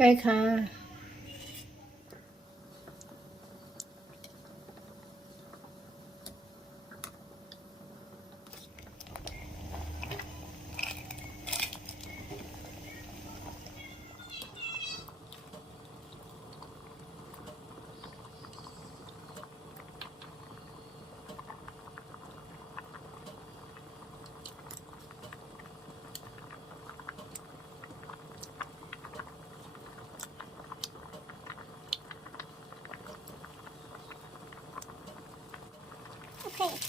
ใช่ค่ะ OK。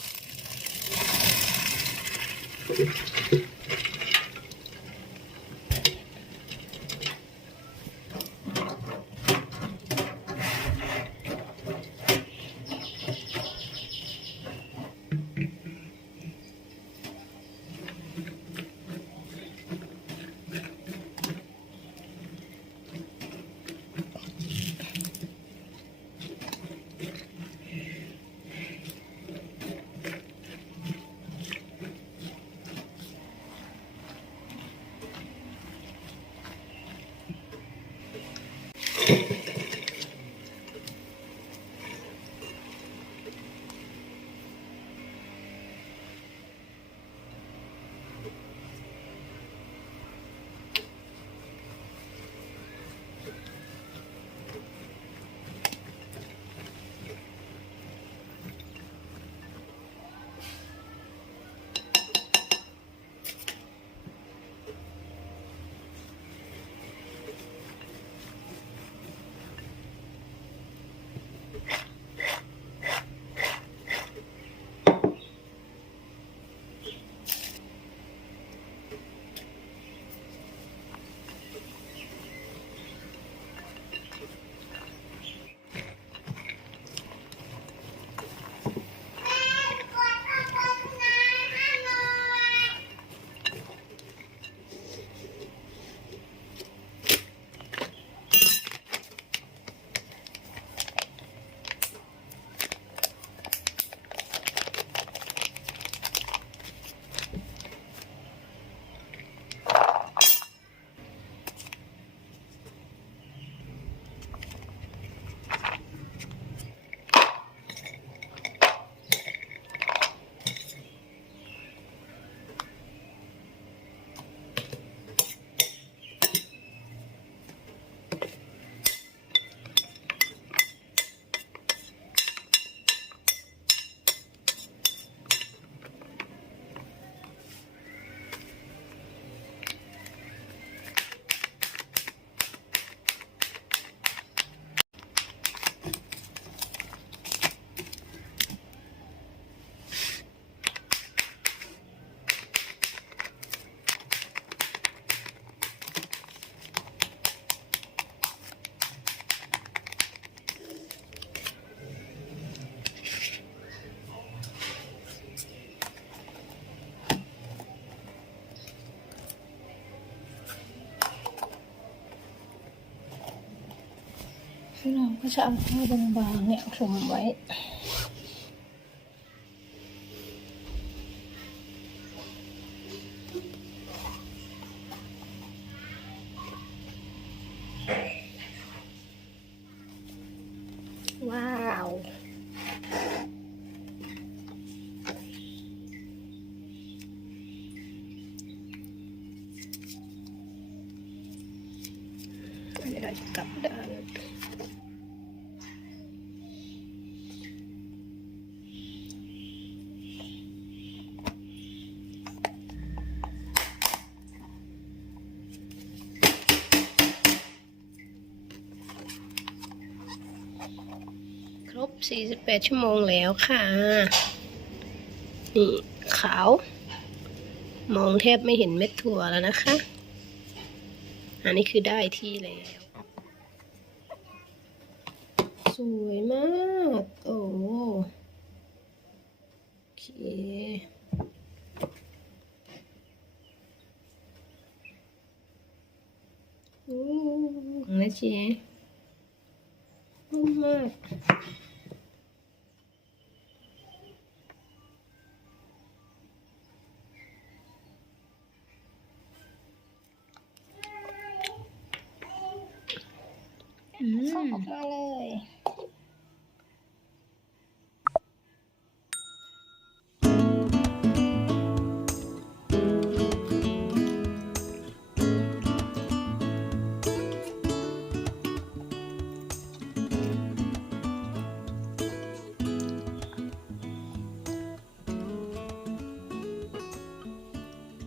nào Silang kasama ko ng bangi ang sumbay. Wow! Ada di kap dah. 48 ชั่วโมงแล้วค่ะ นี่ขาว มองแทบไม่เห็นเม็ดถั่วแล้วนะคะ อันนี้คือได้ที่แล้ว สวยมาก โอ้โอเคอืมนะเจ๊นุ่มมาก เข้าออกมาเลย